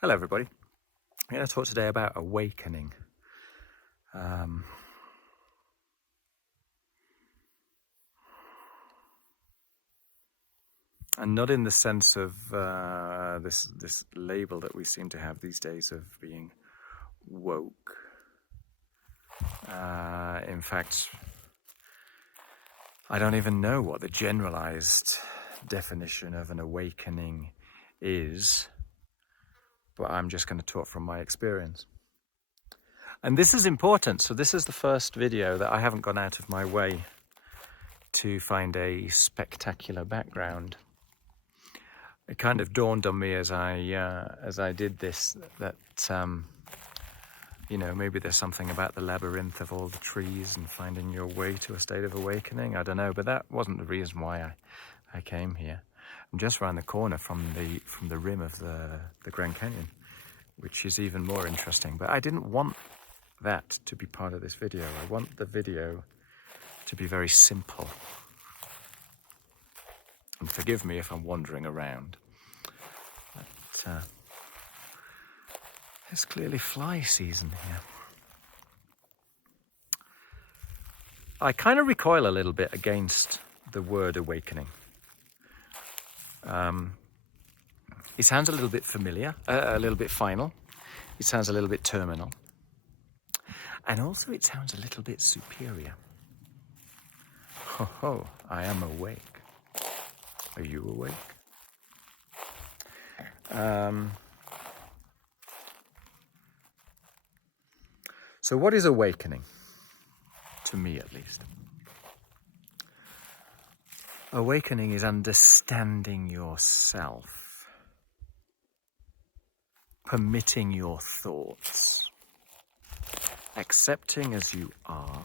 Hello everybody. I'm going to talk today about awakening. And not in the sense of this label that we seem to have these days of being woke. In fact, I don't even know what the generalized definition of an awakening is, but I'm just going to talk from my experience. And this is important. So this is the first video that I haven't gone out of my way to find a spectacular background. It kind of dawned on me as I did this that maybe there's something about the labyrinth of all the trees and finding your way to a state of awakening. I don't know, but that wasn't the reason why I came here. I'm just around the corner from the rim of the Grand Canyon, which is even more interesting. But I didn't want that to be part of this video. I want the video to be very simple. And forgive me if I'm wandering around. But it's clearly fly season here. I kind of recoil a little bit against the word awakening. It sounds a little bit familiar, a little bit final. It sounds a little bit terminal. And also it sounds a little bit superior. Ho, I am awake. Are you awake? So what is awakening? To me, at least. Awakening is understanding yourself, permitting your thoughts, accepting as you are,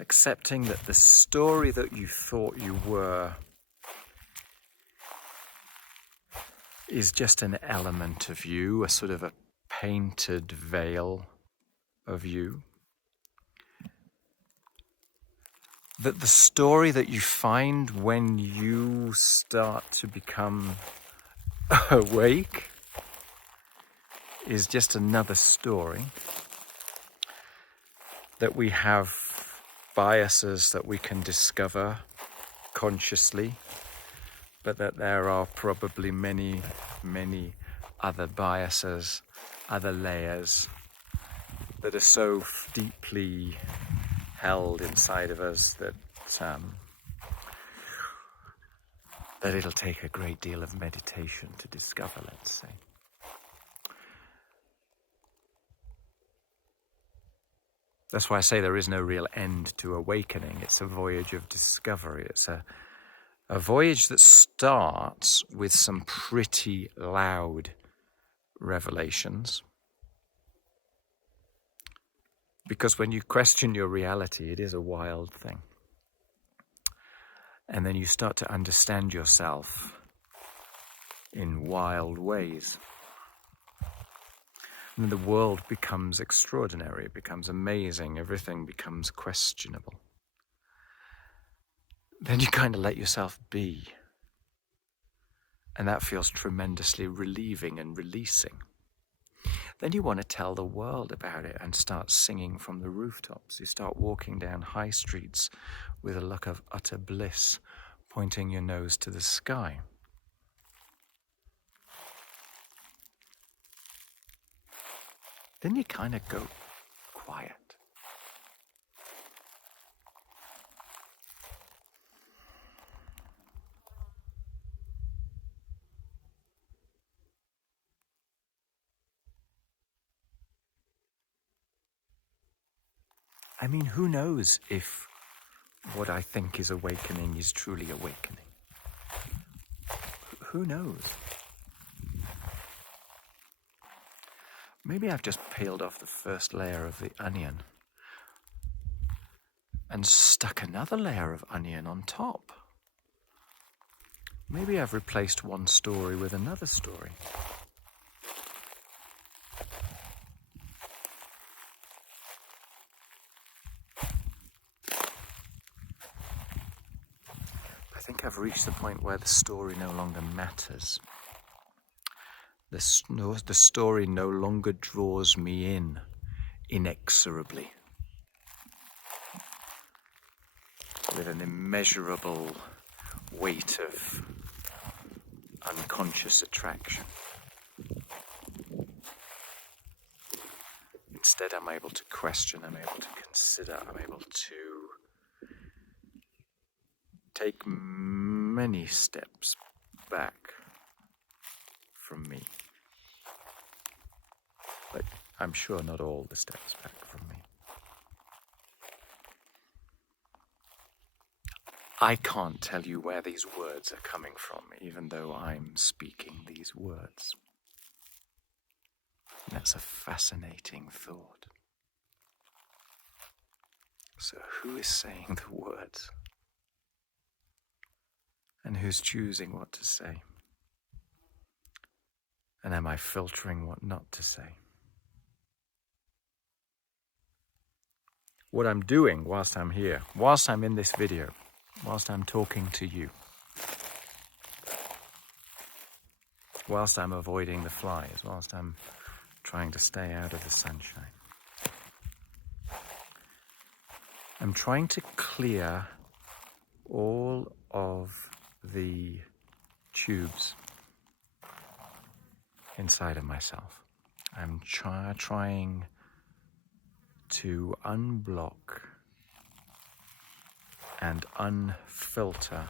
accepting that the story that you thought you were is just an element of you, a sort of a painted veil of you. That the story that you find when you start to become awake is just another story. That we have biases that we can discover consciously, but that there are probably many, many other biases, other layers that are so deeply held inside of us that it'll take a great deal of meditation to discover, let's say. That's why I say there is no real end to awakening. It's a voyage of discovery. It's a voyage that starts with some pretty loud revelations. Because when you question your reality, it is a wild thing. And then you start to understand yourself in wild ways. And the world becomes extraordinary, it becomes amazing, everything becomes questionable. Then you kind of let yourself be. And that feels tremendously relieving and releasing. Then you want to tell the world about it and start singing from the rooftops. You start walking down high streets with a look of utter bliss, pointing your nose to the sky. Then you kind of go quiet. I mean, who knows if what I think is awakening is truly awakening? Who knows? Maybe I've just peeled off the first layer of the onion and stuck another layer of onion on top. Maybe I've replaced one story with another story. I think I've reached the point where the story no longer matters. The story no longer draws me in inexorably with an immeasurable weight of unconscious attraction. Instead, I'm able to question, I'm able to consider, I'm able to take many steps back from me. But I'm sure not all the steps back from me. I can't tell you where these words are coming from, even though I'm speaking these words. And that's a fascinating thought. So who is saying the words? And who's choosing what to say? And am I filtering what not to say? What I'm doing whilst I'm here, whilst I'm in this video, whilst I'm talking to you, whilst I'm avoiding the flies, whilst I'm trying to stay out of the sunshine, I'm trying to clear all of the tubes inside of myself. I'm trying to unblock and unfilter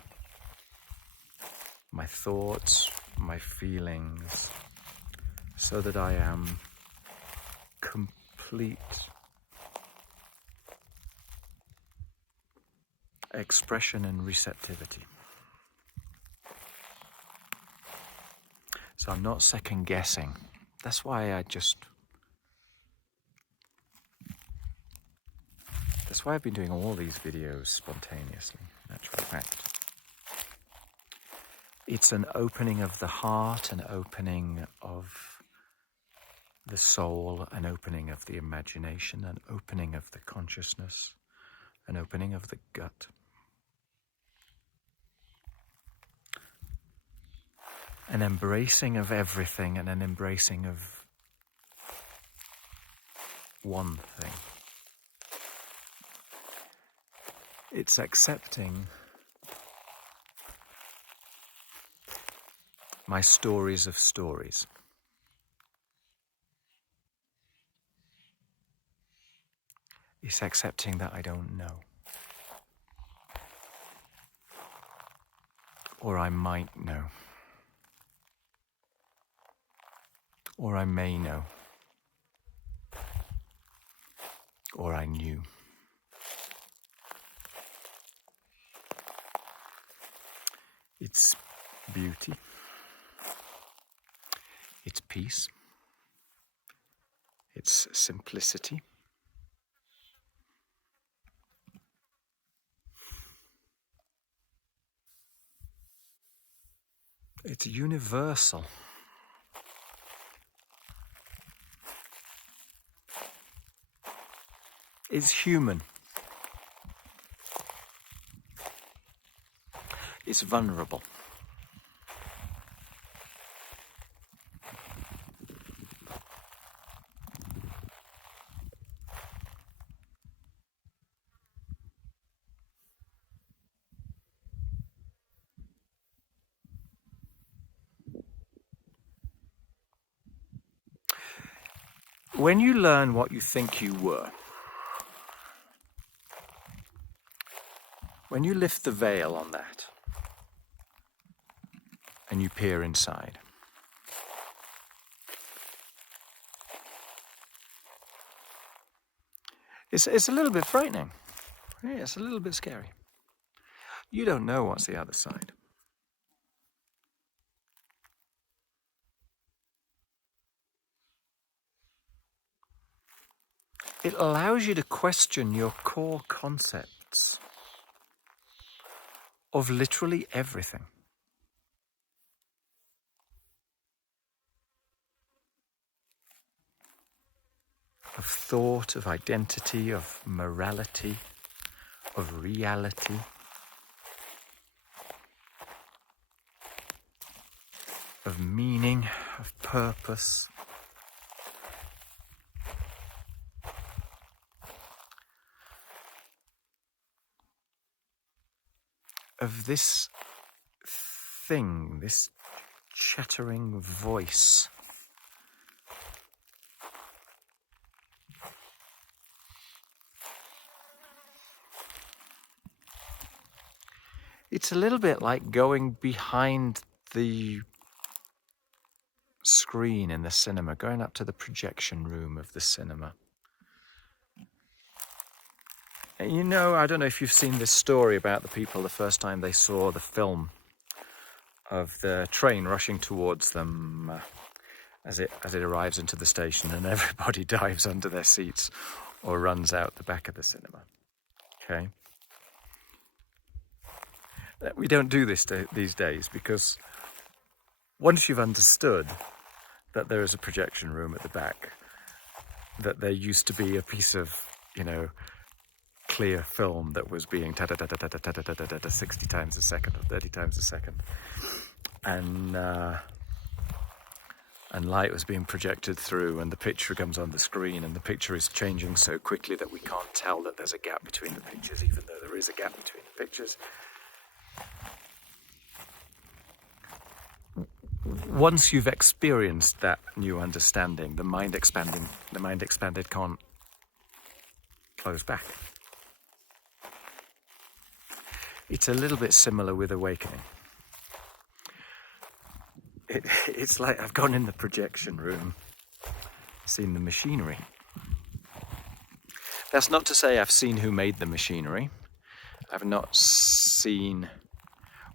my thoughts, my feelings, so that I am complete expression and receptivity. So I'm not second guessing. That's why I've been doing all these videos spontaneously, in actual fact. It's an opening of the heart, an opening of the soul, an opening of the imagination, an opening of the consciousness, an opening of the gut. An embracing of everything and an embracing of one thing. It's accepting my stories of stories. It's accepting that I don't know. Or I might know. Or I may know. Or I knew. It's beauty. It's peace. It's simplicity. It's universal. It's human. It's vulnerable. When you learn what you think you were, when you lift the veil on that and you peer inside, it's a little bit frightening. Yeah, it's a little bit scary. You don't know what's the other side. It allows you to question your core concepts of literally everything. Of thought, of identity, of morality, of reality. Of meaning, of purpose, of this thing, this chattering voice. It's a little bit like going behind the screen in the cinema, going up to the projection room of the cinema. And you know, I don't know if you've seen this story about the people the first time they saw the film of the train rushing towards them as it arrives into the station, and everybody dives under their seats or runs out the back of the cinema. Okay? We don't do this these days, because once you've understood that there is a projection room at the back, that there used to be a piece of, clear film that was being 60 times a second or 30 times a second, and light was being projected through, and the picture comes on the screen, and the picture is changing so quickly that we can't tell that there's a gap between the pictures, even though there is a gap between the pictures. Once you've experienced that new understanding, the mind expanded can't close back. It's a little bit similar with awakening. It's like I've gone in the projection room, seen the machinery. That's not to say I've seen who made the machinery. I've not seen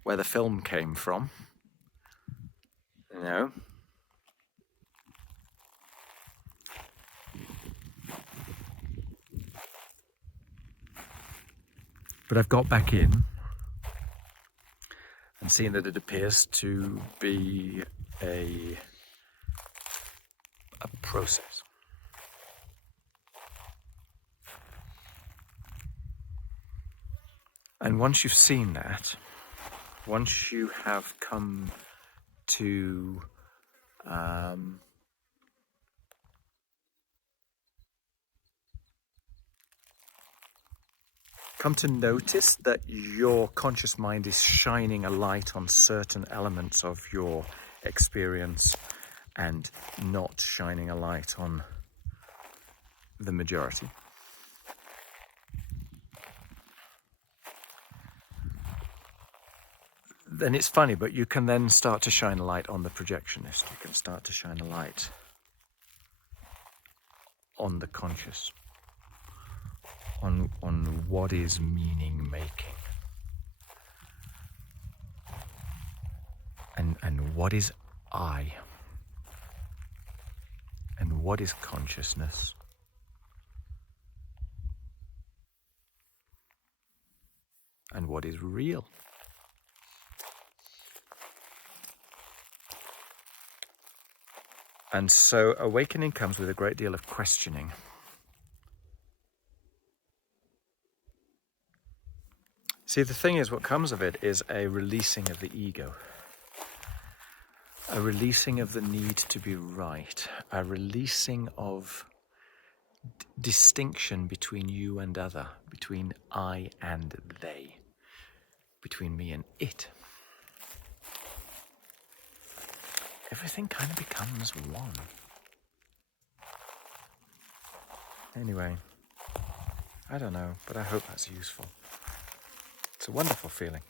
where the film came from. No. But I've got back in and seen that it appears to be a process. And once you've seen that, once you have come to notice that your conscious mind is shining a light on certain elements of your experience and not shining a light on the majority. Then it's funny, but you can then start to shine a light on the projectionist. You can start to shine a light on the conscious, on what is meaning making, and what is I, and what is consciousness, and what is real. And so awakening comes with a great deal of questioning. See, the thing is, what comes of it is a releasing of the ego, a releasing of the need to be right, a releasing of distinction between you and other, between I and they, between me and it. Everything kind of becomes one. Anyway, I don't know, but I hope that's useful. It's a wonderful feeling.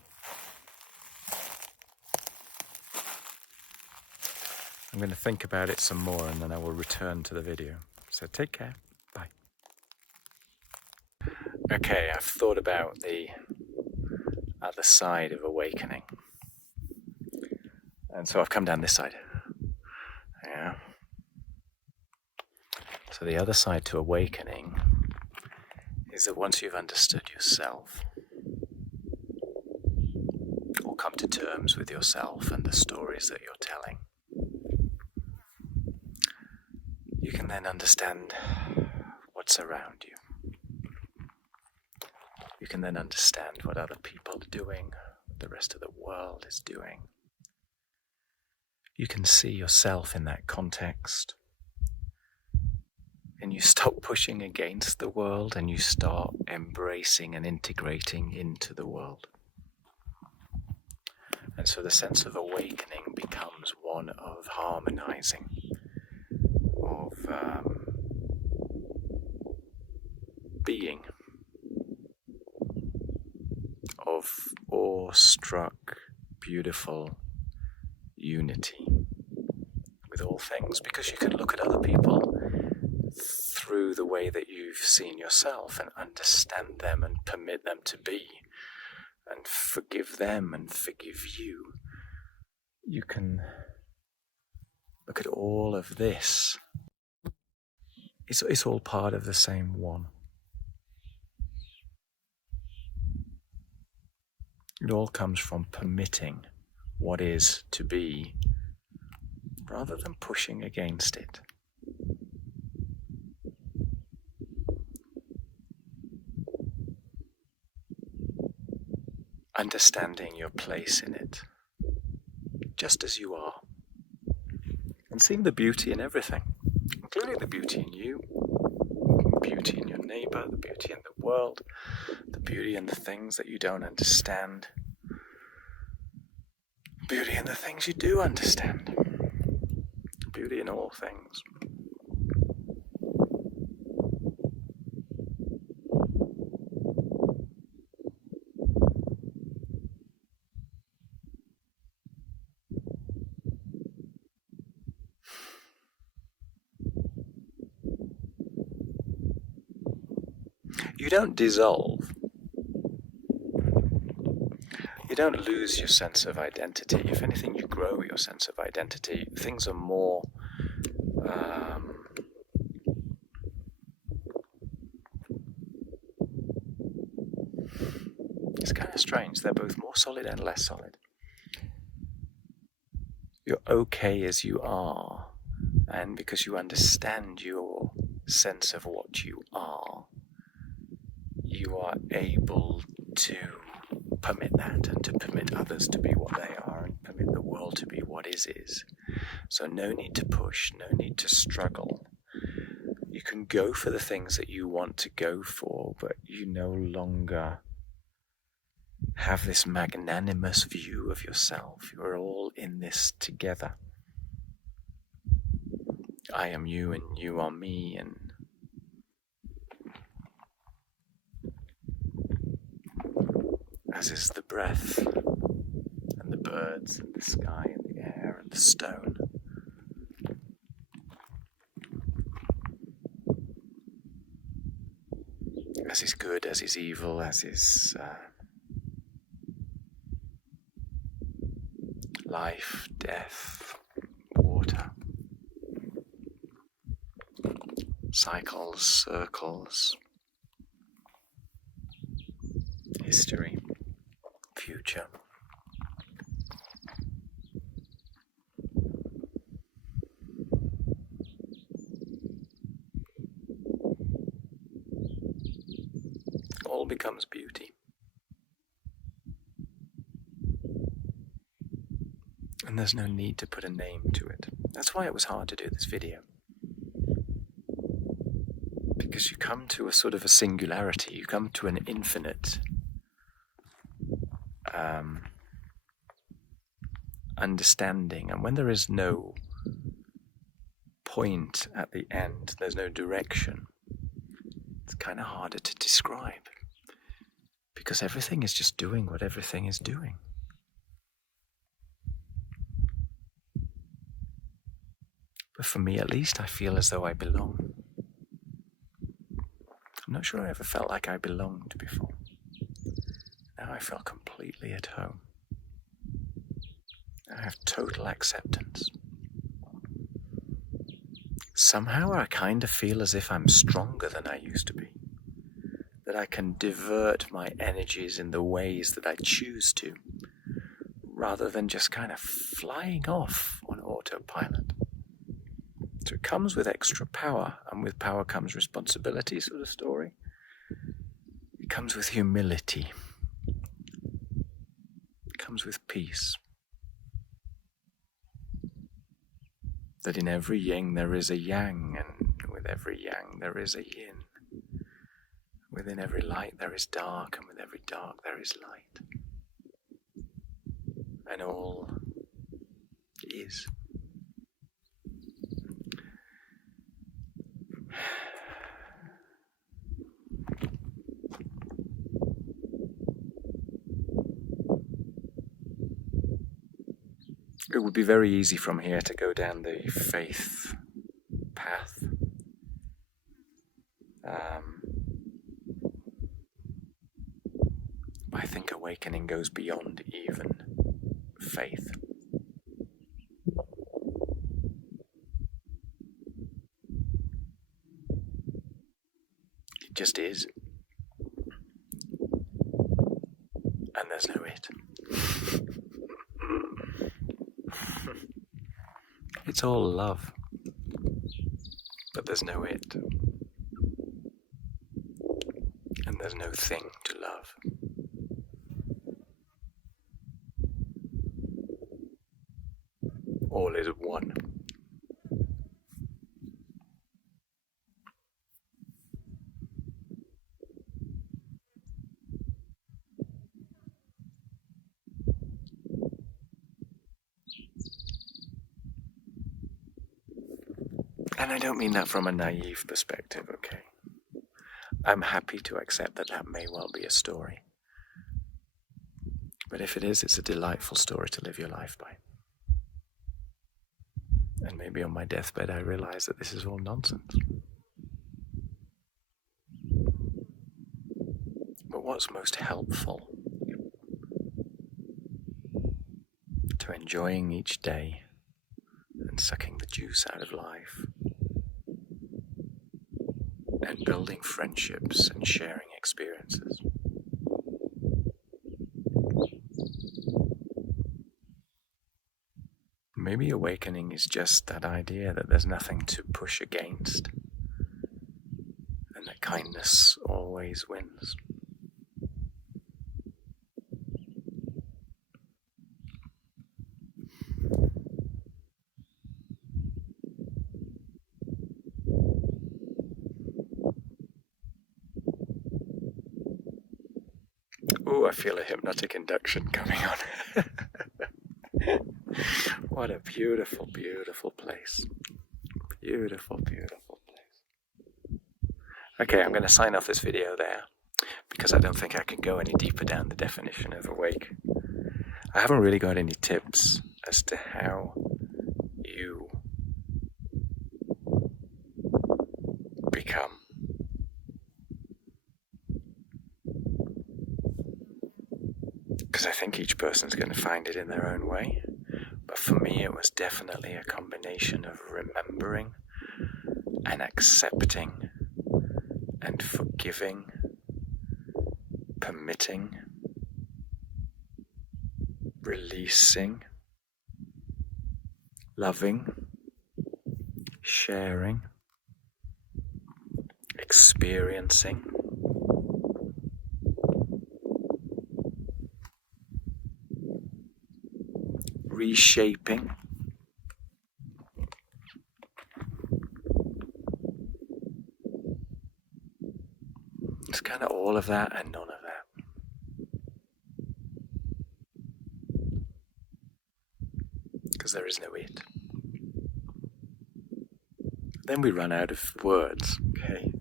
I'm going to think about it some more, and then I will return to the video. So take care. Bye. Okay, I've thought about the other side of awakening. And so I've come down this side. Yeah. So the other side to awakening is that once you've understood yourself, or come to terms with yourself and the stories that you're telling, you can then understand what's around you. You can then understand what other people are doing, what the rest of the world is doing. you can see yourself in that context. And you stop pushing against the world and you start embracing and integrating into the world. And so the sense of awakening becomes one of harmonizing, of being, of awestruck, beautiful unity with all things, because you can look at other people through the way that you've seen yourself and understand them and permit them to be and forgive them and forgive you. You can look at all of this. It's all part of the same one. It all comes from permitting what is to be rather than pushing against it. Understanding your place in it, just as you are, and seeing the beauty in everything, including the beauty in you, the beauty in your neighbor, the beauty in the world, the beauty in the things that you don't understand, beauty in the things you do understand, beauty in all things. You don't dissolve. You don't lose your sense of identity. If anything, you grow your sense of identity. Things are more it's kind of strange. They're both more solid and less solid. You're okay as you are, and because you understand your sense of what you are able to permit that and to permit others to be what they are and permit the world to be what is. So no need to push, no need to struggle. You can go for the things that you want to go for, but you no longer have this magnanimous view of yourself. You're all in this together. I am you and you are me, and as is the breath and the birds and the sky and the air and the stone. As is good, as is evil, as is life, death, water, cycles, circles, history, future. All becomes beauty. And there's no need to put a name to it. That's why it was hard to do this video. Because you come to a sort of a singularity, you come to an infinite understanding, and when there is no point at the end, there's no direction, it's kind of harder to describe, because everything is just doing what everything is doing. But for me at least, I feel as though I belong. I'm not sure I ever felt like I belonged before. Now I feel completely at home. I have total acceptance. Somehow I kind of feel as if I'm stronger than I used to be. That I can divert my energies in the ways that I choose to, rather than just kind of flying off on autopilot. So it comes with extra power, and with power comes responsibility, sort of story. It comes with humility. It comes with peace. That in every yin there is a yang, and with every yang there is a yin. Within every light there is dark, and with every dark there is light. And all is. It would be very easy from here to go down the faith path. I think awakening goes beyond even faith. It just is. And there's no it. It's all love. But there's no it. And there's no thing to love. All is one. And I don't mean that from a naive perspective, okay? I'm happy to accept that that may well be a story. But if it is, it's a delightful story to live your life by. And maybe on my deathbed I realize that this is all nonsense. But what's most helpful to enjoying each day and sucking the juice out of life and building friendships and sharing experiences? Maybe awakening is just that idea that there's nothing to push against and that kindness always wins. Oh, I feel a hypnotic induction coming on. What a beautiful, beautiful place. Beautiful, beautiful place. Okay, I'm going to sign off this video there because I don't think I can go any deeper down the definition of awake. I haven't really got any tips as to how you become. Because I think each person's going to find it in their own way. But for me, it was definitely a combination of remembering and accepting and forgiving, permitting, releasing, loving, sharing, experiencing, reshaping, it's kind of all of that and none of that. Because there is no it. Then we run out of words, okay?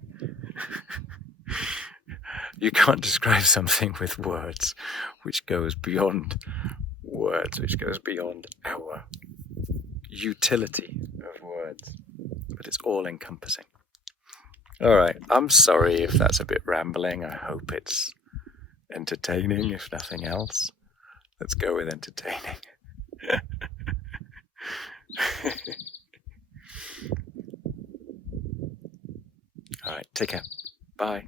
You can't describe something with words which goes beyond words, which goes beyond our utility of words, but it's all encompassing. All right, I'm sorry if that's a bit rambling. I hope it's entertaining, if nothing else. Let's go with entertaining. All right, take care. Bye.